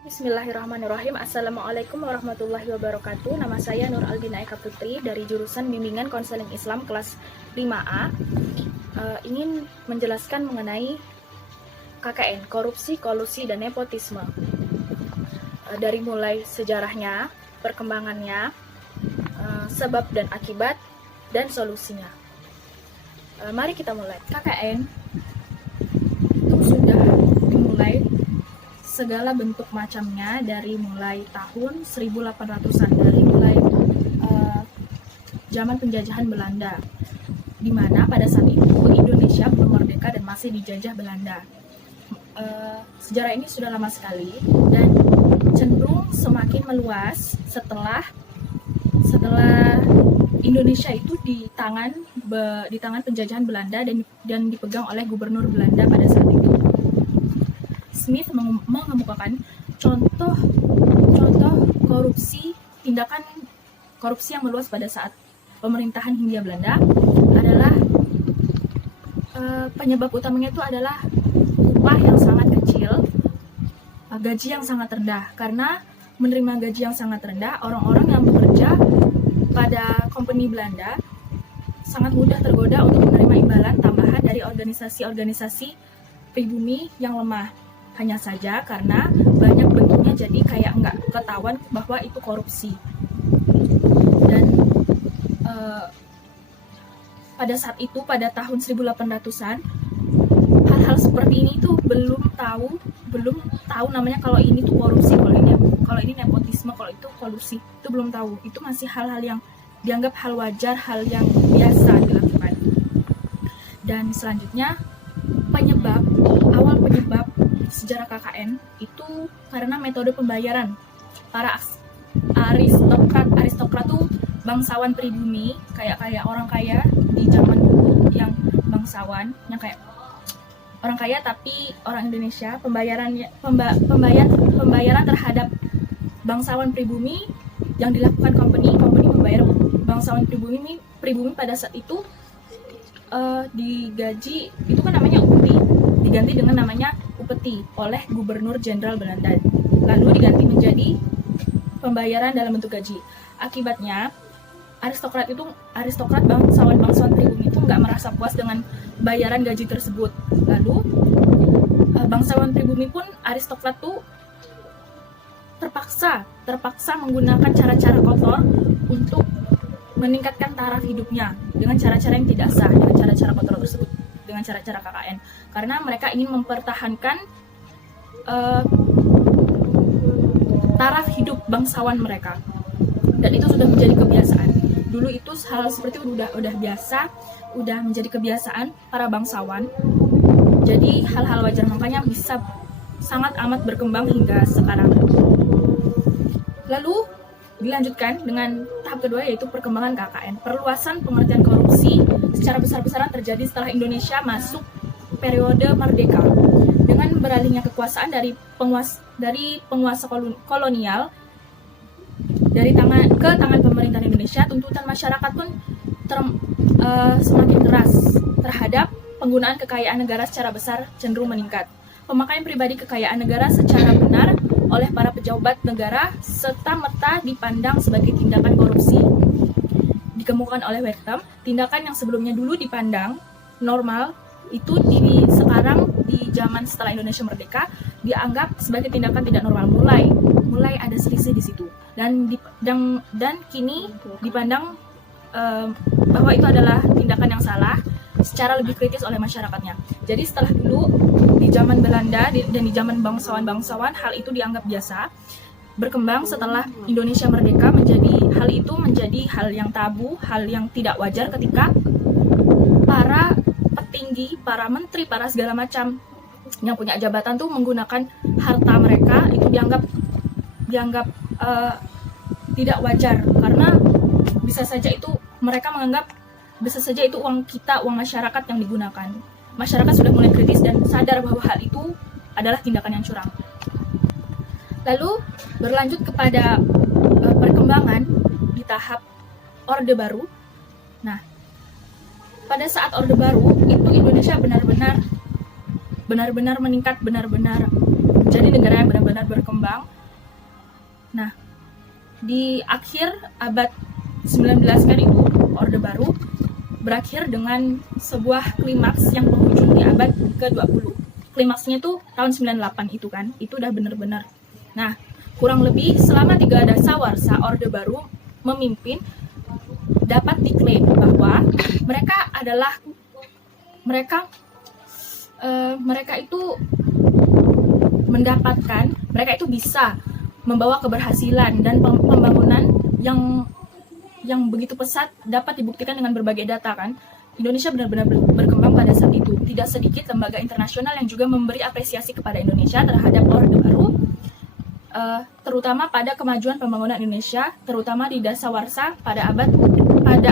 Bismillahirrahmanirrahim. Assalamualaikum warahmatullahi wabarakatuh. Nama saya Nur Aldina Eka Putri dari jurusan Bimbingan Konseling Islam kelas 5A. Ingin menjelaskan mengenai KKN, korupsi, kolusi, dan nepotisme. Dari mulai sejarahnya, perkembangannya, sebab dan akibat, dan solusinya. Mari kita mulai. KKN itu sudah dimulai segala bentuk macamnya dari mulai tahun 1800-an, dari mulai zaman penjajahan Belanda, di mana pada saat itu Indonesia belum merdeka dan masih dijajah Belanda. Sejarah ini sudah lama sekali dan cenderung semakin meluas setelah Indonesia itu di tangan penjajahan Belanda dan dipegang oleh gubernur Belanda pada saat itu. Smith mengemukakan contoh tindakan korupsi yang meluas pada saat pemerintahan Hindia Belanda adalah penyebab utamanya itu adalah upah yang sangat kecil, gaji yang sangat rendah. Karena menerima gaji yang sangat rendah, orang-orang yang bekerja pada company Belanda sangat mudah tergoda untuk menerima imbalan tambahan dari organisasi-organisasi pribumi yang lemah. Hanya saja karena banyak bentuknya jadi kayak nggak ketahuan bahwa itu korupsi. Dan pada saat itu, pada tahun 1800-an, hal-hal seperti ini tuh belum tahu namanya kalau ini tuh korupsi, kalau ini nepotisme, kalau itu kolusi, itu belum tahu. Itu masih hal-hal yang dianggap hal wajar, hal yang biasa dilakukan. Dan selanjutnya, awal penyebab sejarah KKN itu karena metode pembayaran. Para aristokrat tuh bangsawan pribumi, kayak orang kaya di zaman dulu yang bangsawan, yang kayak orang kaya tapi orang Indonesia, pembayaran terhadap bangsawan pribumi yang dilakukan company membayar bangsawan pribumi pada saat itu digaji, itu kan namanya upeti, diganti dengan namanya upeti oleh Gubernur Jenderal Belanda, lalu diganti menjadi pembayaran dalam bentuk gaji. Akibatnya aristokrat bangsawan pribumi itu nggak merasa puas dengan bayaran gaji tersebut. Lalu bangsawan pribumi pun, aristokrat tuh terpaksa menggunakan cara-cara kotor untuk meningkatkan taraf hidupnya dengan cara-cara yang tidak sah, dengan cara-cara kotor tersebut, dengan cara-cara KKN, karena mereka ingin mempertahankan taraf hidup bangsawan mereka, dan itu sudah menjadi kebiasaan. Dulu itu hal seperti itu udah biasa, udah menjadi kebiasaan para bangsawan. Jadi hal-hal wajar, makanya bisa sangat amat berkembang hingga sekarang. Lalu dilanjutkan dengan tahap kedua, yaitu perkembangan KKN. Perluasan pengertian korupsi secara besar-besaran terjadi setelah Indonesia masuk periode merdeka. Dengan beralihnya kekuasaan dari penguasa kolonial ke tangan pemerintahan Indonesia, tuntutan masyarakat pun semakin keras terhadap penggunaan kekayaan negara secara besar cenderung meningkat. Pemakaian pribadi kekayaan negara secara benar oleh para pejabat negara serta-merta dipandang sebagai tindakan korupsi. Dikemukakan oleh Wehtam, tindakan yang sebelumnya dulu dipandang normal, itu sekarang di zaman setelah Indonesia merdeka dianggap sebagai tindakan tidak normal. Mulai ada selisih di situ. Dan kini dipandang bahwa itu adalah tindakan yang salah secara lebih kritis oleh masyarakatnya. Jadi setelah dulu di zaman Belanda dan di zaman bangsawan hal itu dianggap biasa. Berkembang setelah Indonesia merdeka menjadi hal yang tabu, hal yang tidak wajar ketika para petinggi, para menteri, para segala macam yang punya jabatan tuh menggunakan harta mereka, itu dianggap tidak wajar, karena bisa saja itu uang kita, uang masyarakat yang digunakan. Masyarakat sudah mulai kritis dan sadar bahwa hal itu adalah tindakan yang curang. Lalu berlanjut kepada perkembangan di tahap Orde Baru. Nah, pada saat Orde Baru itu Indonesia benar-benar meningkat, benar-benar menjadi negara yang benar-benar berkembang. Nah, di akhir abad 19 kan itu Orde Baru berakhir dengan sebuah klimaks yang penghujung di abad ke-20. Klimaksnya itu tahun 98 itu kan, itu udah bener-bener. Nah, kurang lebih selama 3 dasawarsa Orde Baru memimpin, dapat diklaim bahwa mereka itu mendapatkan, mereka itu bisa membawa keberhasilan dan pembangunan yang begitu pesat dapat dibuktikan dengan berbagai data kan. Indonesia benar-benar berkembang pada saat itu. Tidak sedikit lembaga internasional yang juga memberi apresiasi kepada Indonesia terhadap Orde Baru, terutama pada kemajuan pembangunan Indonesia, terutama di dasawarsa pada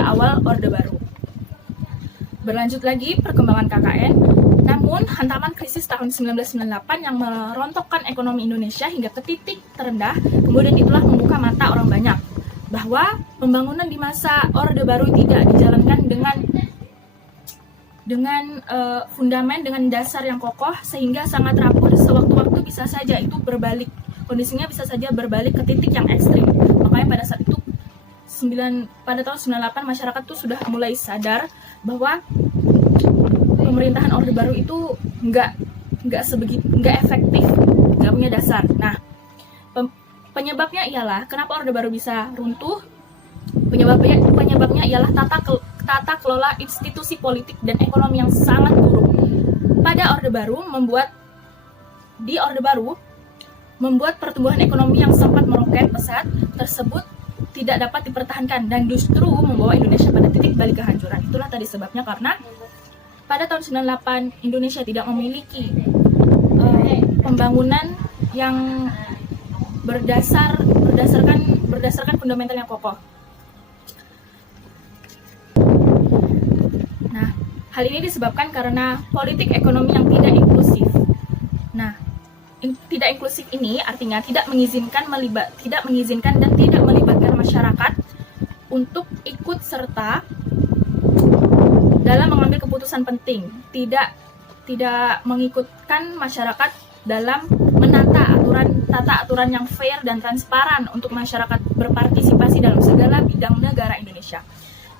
awal Orde Baru. Berlanjut lagi perkembangan KKN, namun hantaman krisis tahun 1998 yang merontokkan ekonomi Indonesia hingga ke titik terendah, kemudian itulah membuka mata orang banyak bahwa pembangunan di masa Orde Baru tidak dijalankan dengan fundamen, dengan dasar yang kokoh, sehingga sangat rapuh. Sewaktu-waktu bisa saja itu berbalik, kondisinya bisa saja berbalik ke titik yang ekstrim. Makanya pada saat itu pada tahun 98 masyarakat tuh sudah mulai sadar bahwa pemerintahan Orde Baru itu nggak efektif, nggak punya dasar. Nah, penyebabnya ialah kenapa Orde Baru bisa runtuh. Penyebabnya ialah tata kelola institusi politik dan ekonomi yang sangat buruk. Di Orde Baru membuat pertumbuhan ekonomi yang sempat meroket pesat tersebut tidak dapat dipertahankan dan justru membawa Indonesia pada titik balik kehancuran. Itulah tadi sebabnya, karena pada tahun 98 Indonesia tidak memiliki pembangunan yang berdasarkan fundamental yang kokoh. Nah, hal ini disebabkan karena politik ekonomi yang tidak inklusif. Nah, tidak inklusif ini artinya tidak mengizinkan dan tidak melibatkan masyarakat untuk ikut serta dalam mengambil keputusan penting, tidak mengikutkan masyarakat dalam menata tata aturan yang fair dan transparan untuk masyarakat berpartisipasi dalam segala bidang negara Indonesia.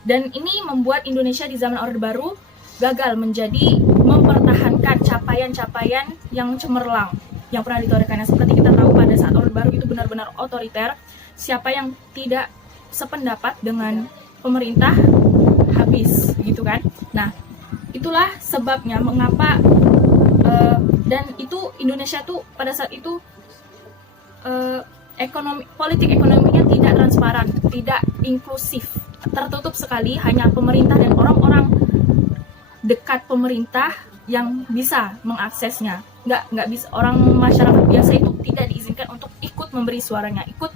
Dan ini membuat Indonesia di zaman Orde Baru gagal mempertahankan capaian-capaian yang cemerlang yang pernah ditorehkan. Seperti kita tahu pada saat Orde Baru itu benar-benar otoriter. Siapa yang tidak sependapat dengan pemerintah habis, gitu kan. Nah, itulah sebabnya mengapa dan itu Indonesia tuh pada saat itu politik ekonominya tidak transparan, tidak inklusif, tertutup sekali. Hanya pemerintah dan orang-orang dekat pemerintah yang bisa mengaksesnya. Nggak bisa, orang masyarakat biasa itu tidak diizinkan untuk ikut memberi suaranya, ikut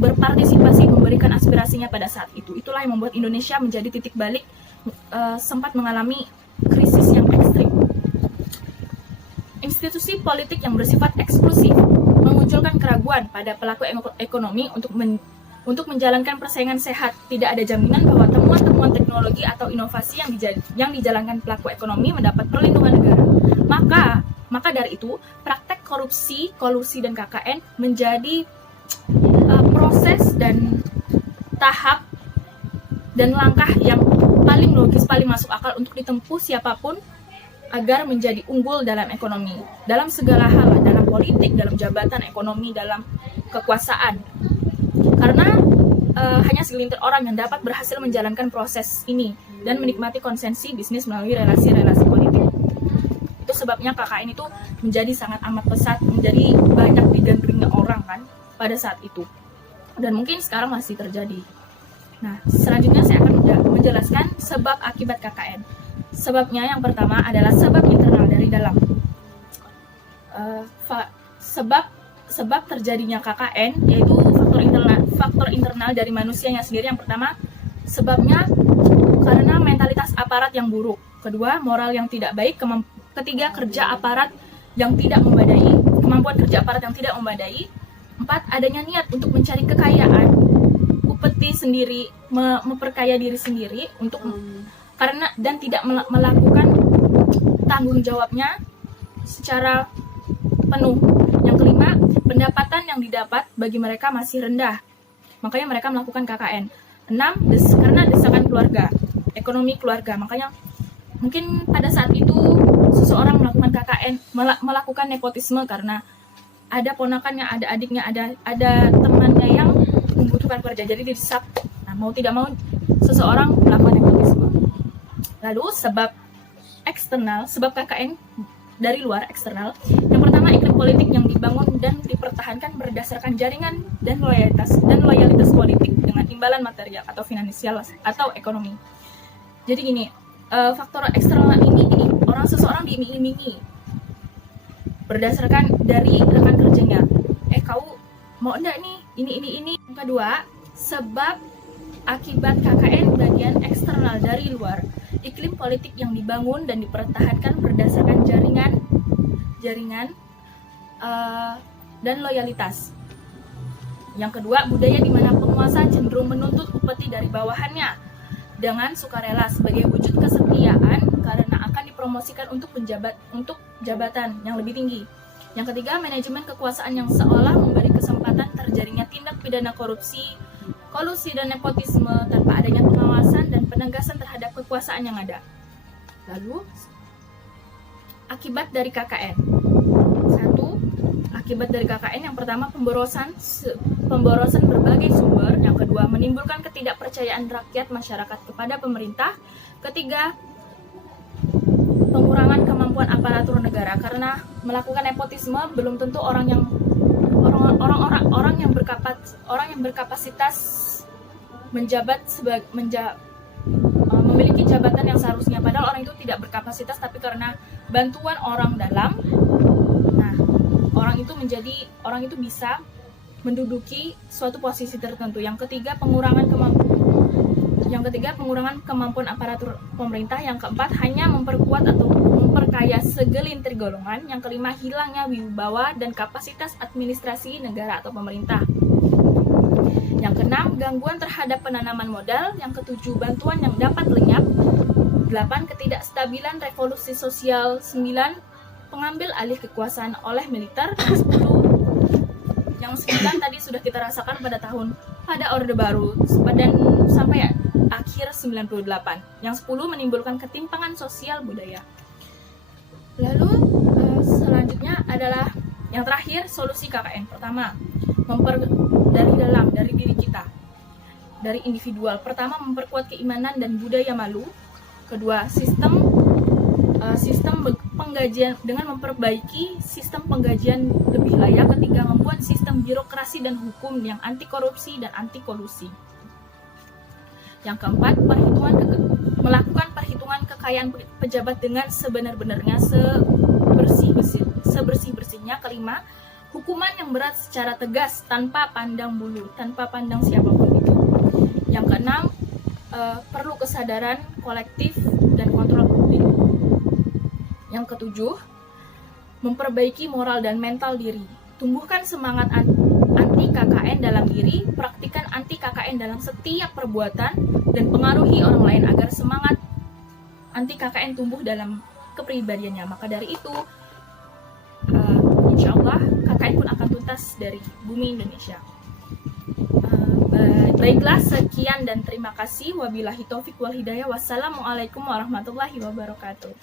berpartisipasi, memberikan aspirasinya pada saat itu. Itulah yang membuat Indonesia menjadi titik balik, sempat mengalami krisis yang ekstrim. Institusi politik yang bersifat eksklusif memunculkan keraguan pada pelaku ekonomi untuk menjalankan persaingan sehat. Tidak ada jaminan bahwa temuan-temuan teknologi atau inovasi yang dijalankan pelaku ekonomi mendapat perlindungan negara. Maka dari itu, praktek korupsi, kolusi, dan KKN menjadi proses dan tahap dan langkah yang paling logis, paling masuk akal untuk ditempuh siapapun agar menjadi unggul dalam ekonomi, dalam segala hal, dalam politik, dalam jabatan ekonomi, dalam kekuasaan. Karena hanya segelintir orang yang dapat berhasil menjalankan proses ini dan menikmati konsensi bisnis melalui relasi-relasi politik. Itu sebabnya KKN itu menjadi sangat amat pesat, menjadi banyak digandrungi orang kan pada saat itu. Dan mungkin sekarang masih terjadi. Nah, selanjutnya saya akan menjelaskan sebab akibat KKN. Sebabnya yang pertama adalah sebab internal dari dalam. Sebab terjadinya KKN yaitu faktor internal dari manusianya sendiri. Yang pertama, sebabnya karena mentalitas aparat yang buruk. Kedua, moral yang tidak baik. Ketiga, kemampuan kerja aparat yang tidak memadai. 4, adanya niat untuk mencari kekayaan, upeti sendiri, memperkaya diri sendiri dan tidak melakukan tanggung jawabnya secara penuh. Yang kelima, pendapatan yang didapat bagi mereka masih rendah, makanya mereka melakukan KKN. 6. Karena desakan keluarga, ekonomi keluarga, makanya mungkin pada saat itu seseorang melakukan KKN, melakukan nepotisme karena ada ponakannya, ada adiknya, ada temannya yang membutuhkan kerja, jadi didesak. Nah, mau tidak mau seseorang melakukan nepotisme. Lalu sebab eksternal, sebab KKN dari luar eksternal. Yang pertama, iklim politik yang dibangun dan dipertahankan berdasarkan jaringan dan loyalitas politik dengan imbalan material atau finansial atau ekonomi. Jadi gini, faktor eksternal ini seseorang diiming-imingi berdasarkan dari rekan kerjanya. Kau mau enggak nih ini. Yang kedua, sebab akibat KKN bagian eksternal dari luar, iklim politik yang dibangun dan dipertahankan berdasarkan jaringan dan loyalitas. Yang kedua, budaya di mana penguasa cenderung menuntut upeti dari bawahannya dengan sukarela sebagai wujud kesetiaan karena akan dipromosikan untuk jabatan yang lebih tinggi. Yang ketiga, manajemen kekuasaan yang seolah memberi kesempatan terjadinya tindak pidana korupsi, kolusi dan nepotisme tanpa adanya pengawasan dan penegasan terhadap kekuasaan yang ada. Lalu, akibat dari KKN. 1. Akibat dari KKN yang pertama, pemborosan berbagai sumber. Yang kedua, menimbulkan ketidakpercayaan rakyat masyarakat kepada pemerintah. Ketiga, pengurangan kemampuan aparatur negara karena melakukan nepotisme belum tentu orang yang berkapasitas menjabat memiliki jabatan yang seharusnya, padahal orang itu tidak berkapasitas, tapi karena bantuan orang dalam, nah orang itu bisa menduduki suatu posisi tertentu. Yang ketiga, pengurangan kemampuan aparatur pemerintah. Yang keempat, hanya memperkuat atau memperkaya segelintir golongan. Yang kelima, hilangnya wibawa dan kapasitas administrasi negara atau pemerintah. Yang keenam, gangguan terhadap penanaman modal. Yang ketujuh, bantuan yang dapat lenyap. 8. Ketidakstabilan revolusi sosial. 9. Pengambil alih kekuasaan oleh militer. 10. Yang 9 tadi sudah kita rasakan pada Orde Baru dan sampai akhir 98. Yang 10, menimbulkan ketimpangan sosial budaya. Lalu selanjutnya adalah yang terakhir, solusi KKN. Pertama, dari diri kita, dari individual. Pertama, memperkuat keimanan dan budaya malu. Kedua, sistem penggajian dengan memperbaiki sistem penggajian lebih layak. Ketiga, membuat sistem birokrasi dan hukum yang anti korupsi dan anti kolusi. Yang keempat, melakukan perhitungan kekayaan pejabat dengan sebenar-benarnya, sebersih-bersihnya. Kelima, hukuman yang berat secara tegas tanpa pandang bulu, tanpa pandang siapapun itu. Yang keenam, perlu kesadaran kolektif dan kontrol publik. Yang ketujuh, memperbaiki moral dan mental diri. Tumbuhkan semangat anti KKN dalam diri, praktikan anti KKN dalam setiap perbuatan, dan pengaruhi orang lain agar semangat anti KKN tumbuh dalam kepribadiannya. Maka dari itu, insya Allah KKN pun akan tuntas dari bumi Indonesia. Baiklah, sekian dan terima kasih. Wabillahi taufik wal hidayah. Wassalamualaikum warahmatullahi wabarakatuh.